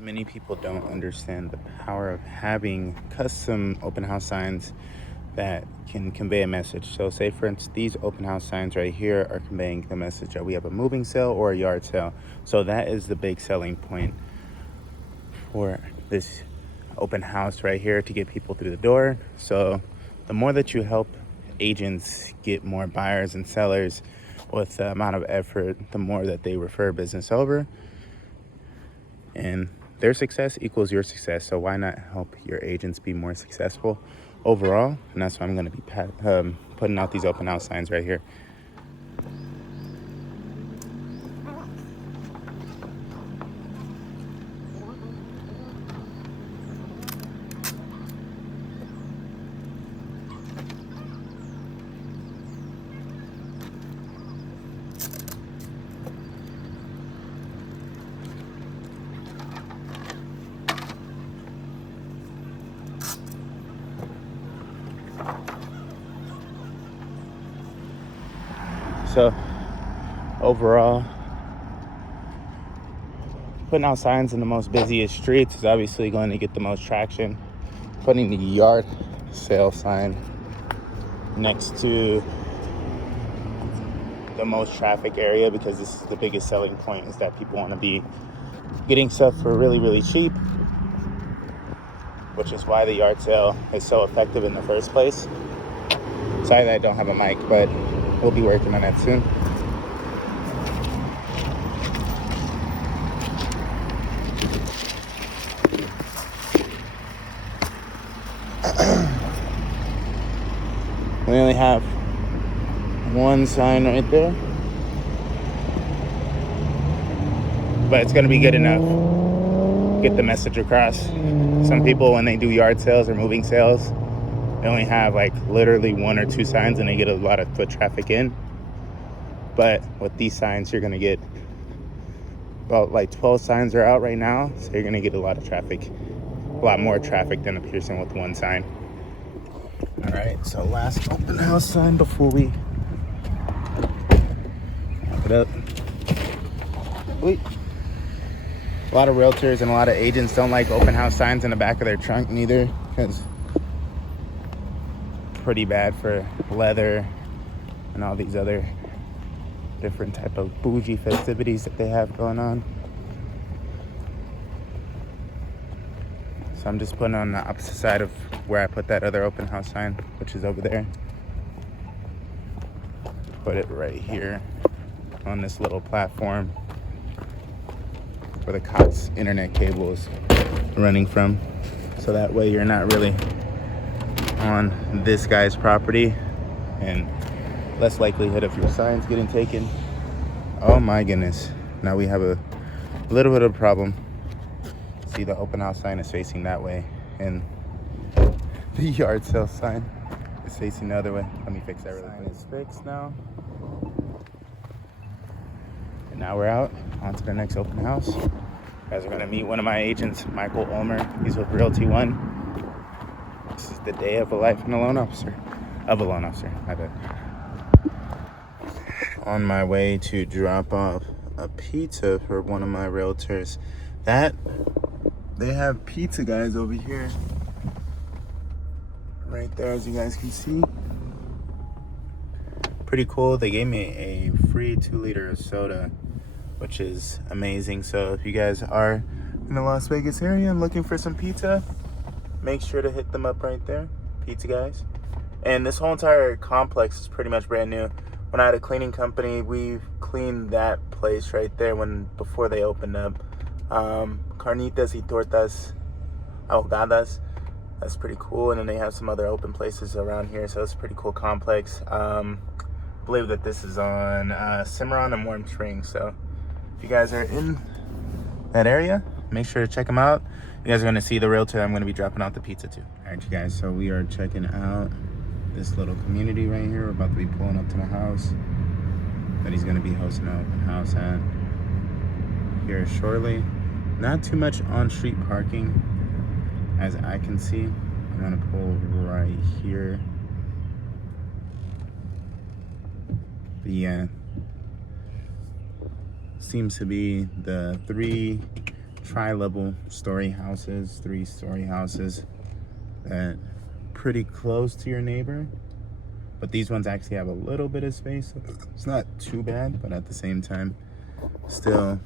Many people don't understand the power of having custom open house signs that can convey a message. So say for instance, these open house signs right here are conveying the message that we have a moving sale or a yard sale. So that is the big selling point for this open house right here, to get people through the door. So the more that you help agents get more buyers and sellers with the amount of effort, the more that they refer business over, and their success equals your success. So why not help your agents be more successful overall? And that's why I'm going to be putting out these open house signs right here. So overall, putting out signs in the most busiest streets is obviously going to get the most traction. Putting the yard sale sign next to the most traffic area, because this is the biggest selling point, is that people want to be getting stuff for really, really cheap, which is why the yard sale is so effective in the first place. Sorry that I don't have a mic, but we'll be working on that soon. We only have one sign right there, but it's going to be good enough to get the message across. Some people, when they do yard sales or moving sales, they only have like literally one or two signs and they get a lot of foot traffic in. But with these signs, you're going to get about like 12 signs are out right now, so you're going to get a lot of traffic, a lot more traffic than a person with one sign. All right, so last open house sign before we wrap it up. Wait. A lot of realtors and a lot of agents don't like open house signs in the back of their trunk neither, because it's pretty bad for leather and all these other different type of bougie festivities that they have going on. So I'm just putting on the opposite side of where I put that other open house sign, which is over there. Put it right here on this little platform where the Cox internet cable is running from. So that way you're not really on this guy's property, and less likelihood of your signs getting taken. Oh my goodness. Now we have a little bit of a problem. See, the open house sign is facing that way, and the yard sale sign is facing the other way. Let me fix that really quick. It's fixed now. And now we're out on to the next open house. You guys are gonna meet one of my agents, Michael Ulmer. He's with Realty One. This is the day of a life in a loan officer. My bad. On my way to drop off a pizza for one of my realtors. They have pizza guys over here. Right there, as you guys can see. Pretty cool. They gave me a free 2-liter of soda, which is amazing. So if you guys are in the Las Vegas area and looking for some pizza, make sure to hit them up right there, pizza guys. And this whole entire complex is pretty much brand new. When I had a cleaning company, we cleaned that place right there before they opened up. Carnitas y tortas ahogadas. That's pretty cool. And then they have some other open places around here, so it's a pretty cool complex. I believe that this is on Cimarron and Warm Springs. So if you guys are in that area, make sure to check them out. You guys are going to see the realtor I'm going to be dropping out the pizza to. All right, you guys, so we are checking out this little community right here. We're about to be pulling up to the house that he's going to be hosting an open house at here shortly. Not too much on-street parking as I can see. I'm going to pull right here. But yeah, seems to be the 3 tri-level story houses, 3-story houses that pretty close to your neighbor. But these ones actually have a little bit of space. It's not too bad, but at the same time, still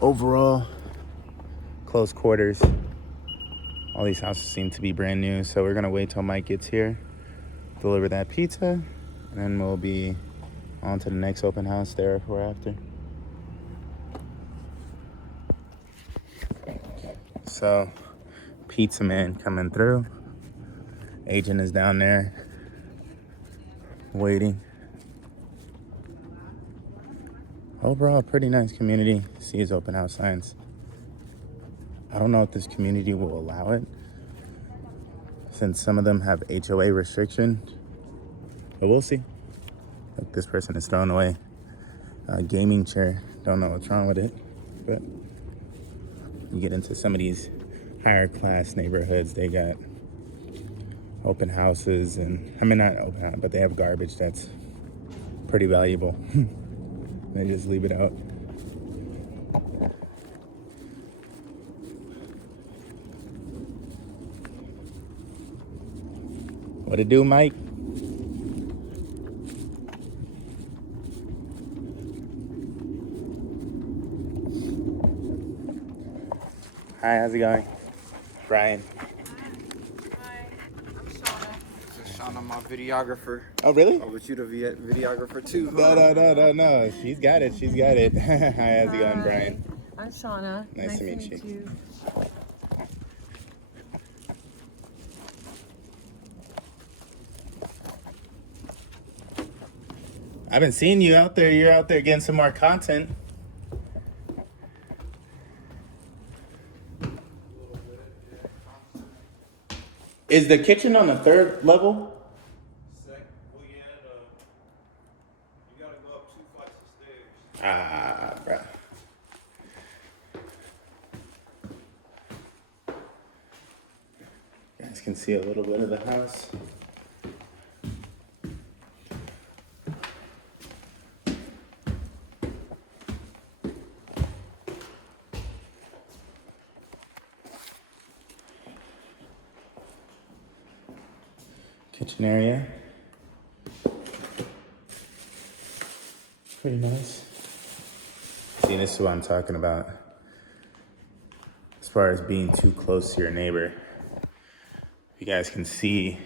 overall close quarters. All these houses seem to be brand new, so we're gonna wait till Mike gets here, deliver that pizza, and then we'll be on to the next open house there we're after. So, pizza man coming through. Agent is down there waiting. Overall, pretty nice community. See his open house signs. I don't know if this community will allow it, since some of them have HOA restriction, but we'll see. Look, this person is throwing away a gaming chair. Don't know what's wrong with it, but you get into some of these higher class neighborhoods, they got open houses, and I mean, not open house, but they have garbage that's pretty valuable. They just leave it out. What it do, Mike? Hi, how's it going? Brian. Hi, I'm Shauna. This is Shauna, my videographer. Oh, really? Oh, but you the videographer too, No. She's got it. Hi, how's it going, Brian? I'm Shauna. Nice to meet you. I've been seeing you out there. You're out there getting some more content. Is the kitchen on the 3rd level? Well, yeah, you gotta go up 2 flights of stairs. Ah, bro. You guys can see a little bit of the house. Kitchen area. Pretty nice. See, this is what I'm talking about. As far as being too close to your neighbor. You guys can see,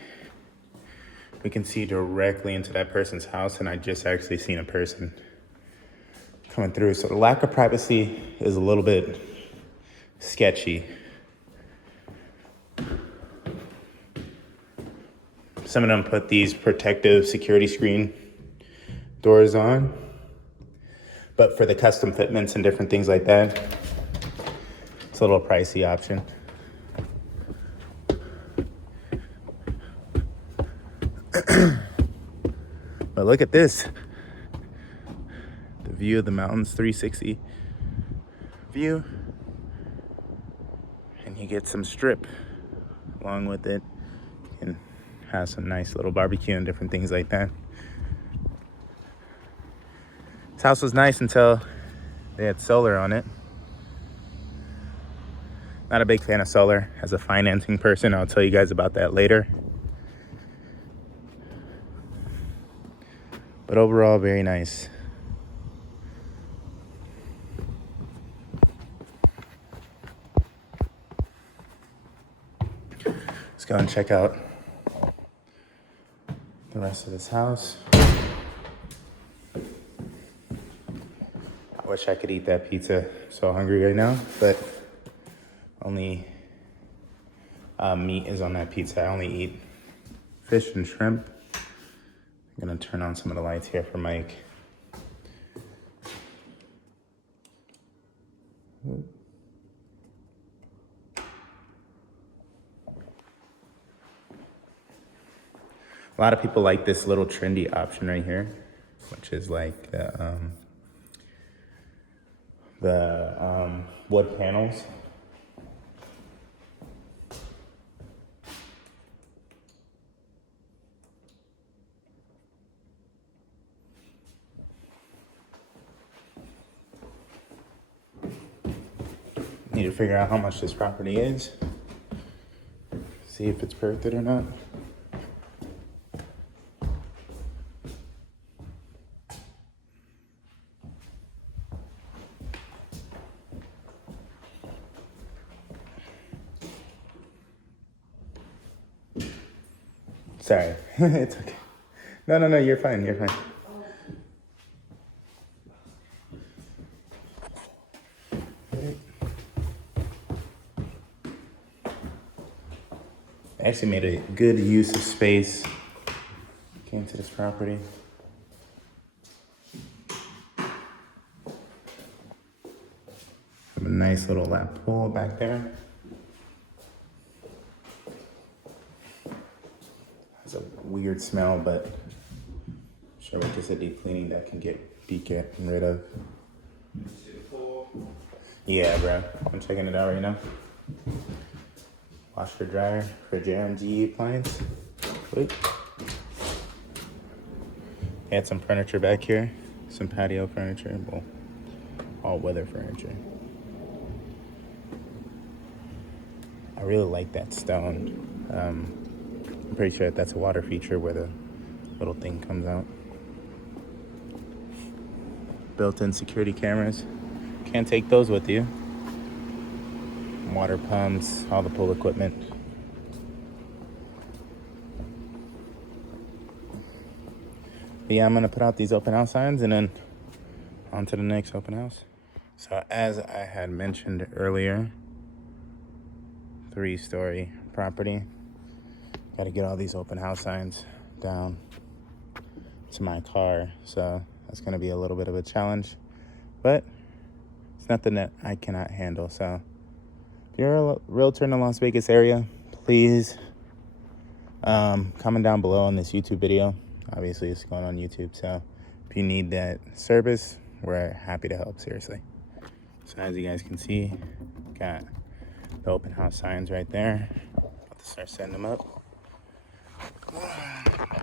we can see directly into that person's house, and I just actually seen a person coming through. So the lack of privacy is a little bit sketchy. Some of them put these protective security screen doors on, but for the custom fitments and different things like that, it's a little pricey option. But look at this. The view of the mountains, 360 view. And you get some strip along with it. And have some nice little barbecue and different things like that. This house was nice until they had solar on it. Not a big fan of solar. As a financing person, I'll tell you guys about that later. But overall, very nice. Let's go and check out the rest of this house. I wish I could eat that pizza. I'm so hungry right now, but only meat is on that pizza. I only eat fish and shrimp. I'm gonna turn on some of the lights here for Mike. A lot of people like this little trendy option right here, which is like the wood panels. Need to figure out how much this property is. See if it's worth it or not. Sorry, it's okay. No, you're fine, you're fine. I actually made a good use of space. Came to this property. Have a nice little lap pool back there. Has a weird smell, but I'm sure with just a deep cleaning that can be getting rid of. Yeah, bro. I'm checking it out right now. Washer dryer for JMG appliance. Wait. Had some furniture back here. Some patio furniture. Well, all weather furniture. I really like that stone. I'm pretty sure that's a water feature where the little thing comes out. Built-in security cameras. Can't take those with you. Water pumps, all the pool equipment. But yeah, I'm gonna put out these open house signs and then on to the next open house. So as I had mentioned earlier, 3-story property. Got to get all these open house signs down to my car. So that's gonna be a little bit of a challenge, but it's nothing that I cannot handle. So if you're a realtor in the Las Vegas area, please comment down below on this YouTube video. Obviously, it's going on YouTube, so if you need that service, we're happy to help, seriously. So as you guys can see, got the open house signs right there. About to start setting them up.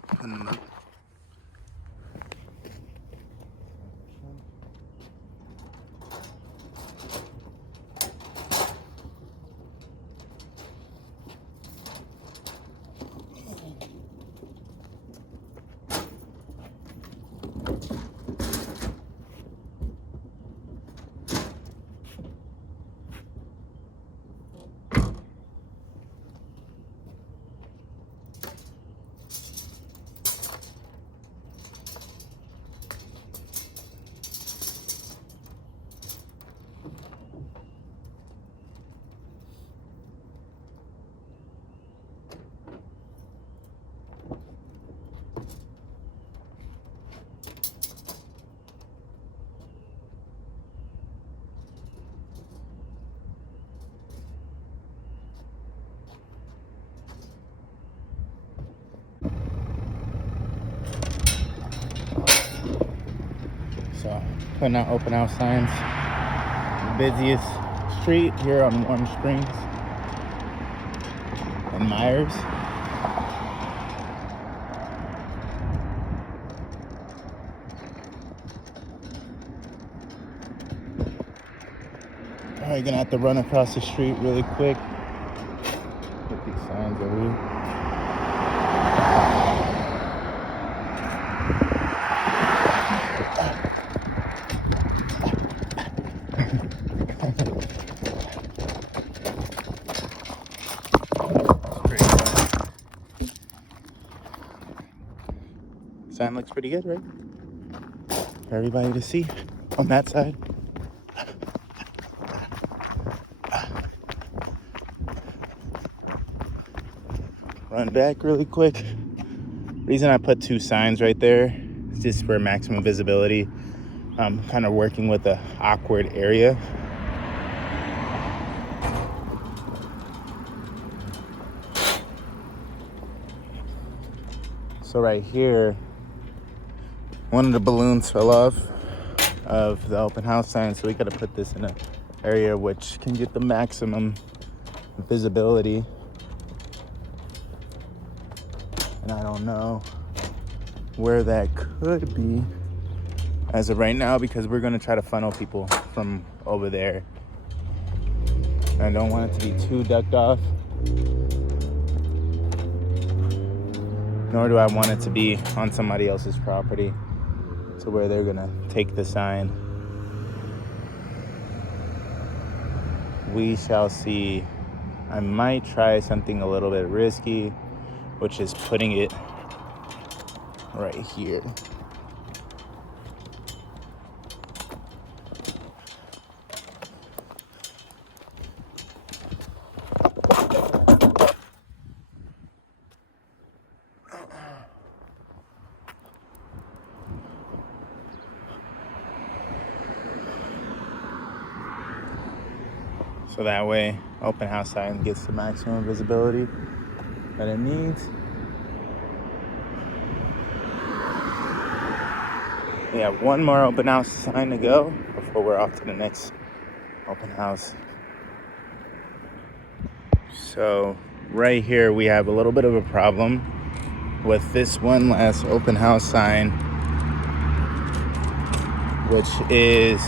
Putting them up. So, putting out open house signs. Busiest street here on Warm Springs and Myers. Alright, gonna have to run across the street really quick. Put these signs over here. Sign looks pretty good, right? For everybody to see on that side. Run back really quick. Reason I put 2 signs right there is just for maximum visibility. I'm kind of working with an awkward area. So right here, one of the balloons fell off of the open house sign, so we got to put this in an area which can get the maximum visibility. And I don't know where that could be as of right now, because we're going to try to funnel people from over there. I don't want it to be too ducked off. Nor do I want it to be on somebody else's property to where they're gonna take the sign. We shall see. I might try something a little bit risky, which is putting it right here. So that way, open house sign gets the maximum visibility that it needs. We have one more open house sign to go before we're off to the next open house. So right here, we have a little bit of a problem with this one last open house sign, which is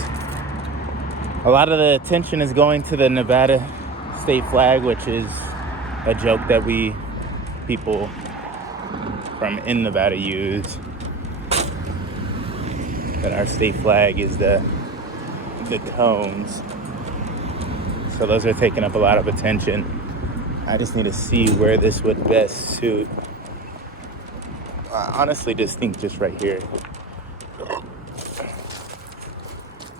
a lot of the attention is going to the Nevada state flag, which is a joke that people from in Nevada use. That our state flag is the cones. So those are taking up a lot of attention. I just need to see where this would best suit. I honestly just think just right here.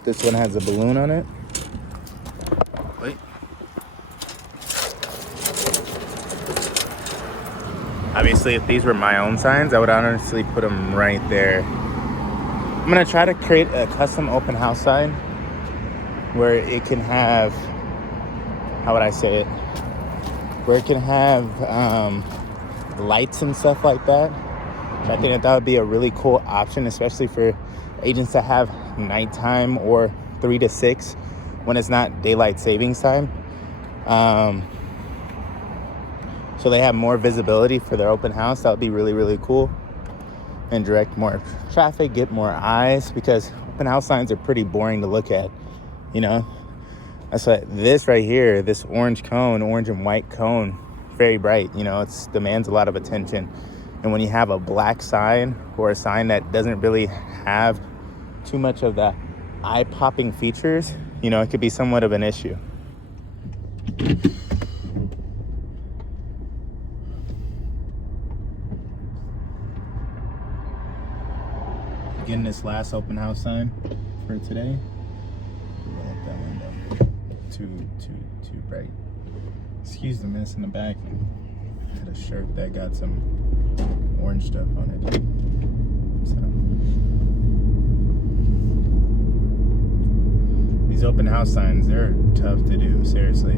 This one has a balloon on it. Wait. Obviously, if these were my own signs, I would honestly put them right there. I'm gonna try to create a custom open house sign where it can have, how would I say it? Where it can have lights and stuff like that. I think that would be a really cool option, especially for agents that have nighttime or 3 to 6 when it's not daylight savings time. So they have more visibility for their open house. That would be really, really cool. And direct more traffic, get more eyes, because open house signs are pretty boring to look at, you know? That's what this right here, this orange and white cone, very bright, you know, it demands a lot of attention. And when you have a black sign or a sign that doesn't really have too much of the eye-popping features, you know, it could be somewhat of an issue. Getting this last open house sign for today. Roll up that window. Too bright. Excuse the mess in the back. I had a shirt that got some orange stuff on it. So these open house signs, they're tough to do, seriously.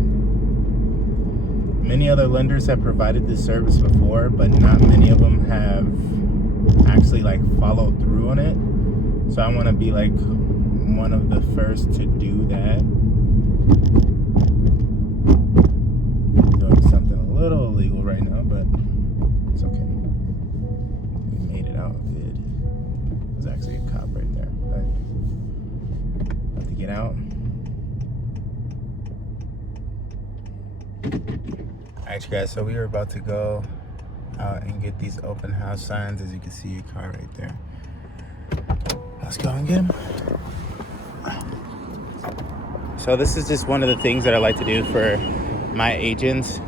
Many other lenders have provided this service before, but not many of them have actually like followed through on it. So I want to be like one of the first to do that. Doing something a little illegal right now, but it's okay. We made it out good. There's actually a cop right there. Have to get out. Alright, guys, so we are about to go out and get these open house signs. As you can see, your car right there. Let's go and get them. So this is just one of the things that I like to do for my agents,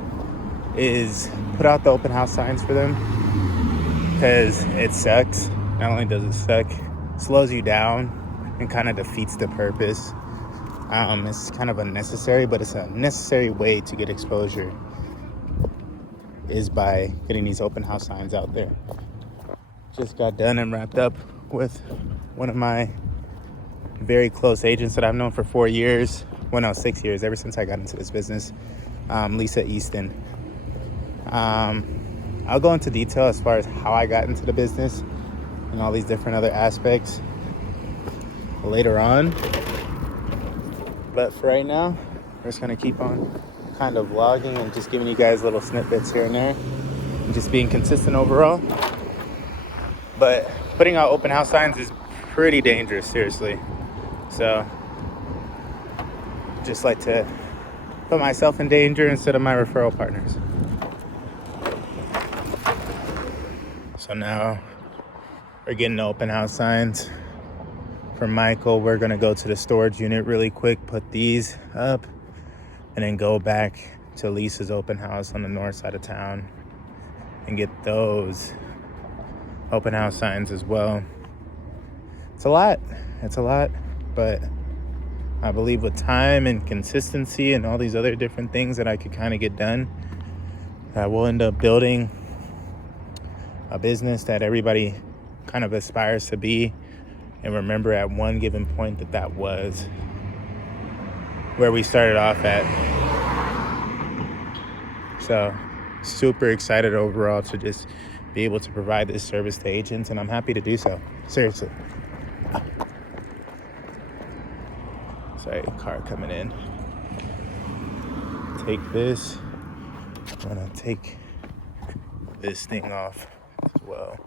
is put out the open house signs for them, because it sucks. Not only does it suck, it slows you down and kind of defeats the purpose. It's kind of unnecessary, but it's a necessary way to get exposure, is by getting these open house signs out there. Just got done and wrapped up with one of my very close agents that I've known for 4 years. Well, no, 6 years, ever since I got into this business. Lisa Easton. I'll go into detail as far as how I got into the business and all these different other aspects later on. But for right now, we're just gonna keep on kind of vlogging and just giving you guys little snippets here and there, and just being consistent overall. But putting out open house signs is pretty dangerous, seriously. So just like to put myself in danger instead of my referral partners. So now we're getting the open house signs for Michael. We're gonna go to the storage unit really quick, put these up, and then go back to Lisa's open house on the north side of town and get those open house signs as well. It's a lot, but I believe with time and consistency and all these other different things that I could kind of get done, we'll end up building a business that everybody kind of aspires to be and remember at one given point that was where we started off at. So super excited overall to just be able to provide this service to agents, and I'm happy to do so. Seriously. Sorry, car coming in. Take this. I'm gonna take this thing off as well.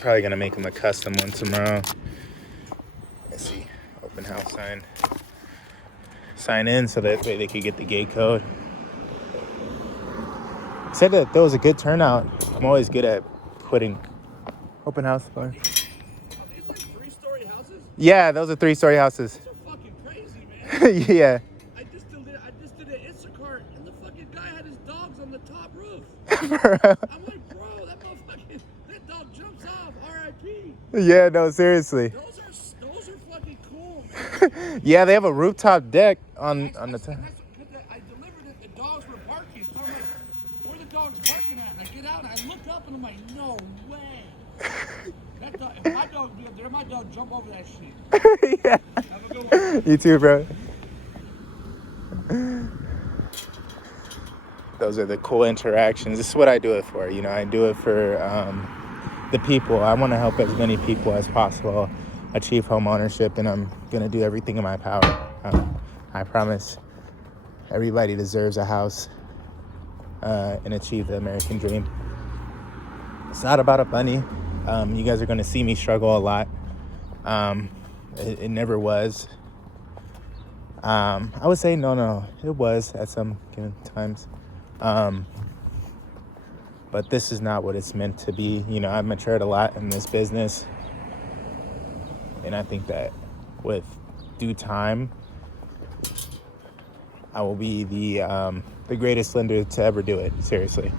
Probably gonna make them a custom one tomorrow. Let's see, open house sign. Sign in so that way they could get the gate code. Said that there was a good turnout. I'm always good at putting open house signs. Are these like 3-story houses? Yeah, those are 3-story houses. Those are fucking crazy, man. Yeah. I just did an Instacart and the fucking guy had his dogs on the top roof. I'm like, bro, that dog jumps off. R.I.P. Yeah, no, seriously. Those are fucking cool, man. Yeah, they have a rooftop deck on the top. And that's what, I delivered it. The dogs were barking, so I'm like, where the dogs barking at? And I get out and I look up and I'm like, no way. That dog, if my dog be up there, my dog jump over that shit. Yeah. Have a good one. You too, bro. Those are the cool interactions. This is what I do it for. You know, I do it for the people. I want to help as many people as possible achieve home ownership, and I'm going to do everything in my power. I promise everybody deserves a house and achieve the American dream. It's not about a money. You guys are going to see me struggle a lot. It never was. I would say no, it was at some given times. But this is not what it's meant to be. You know, I've matured a lot in this business. And I think that with due time, I will be the greatest lender to ever do it. Seriously.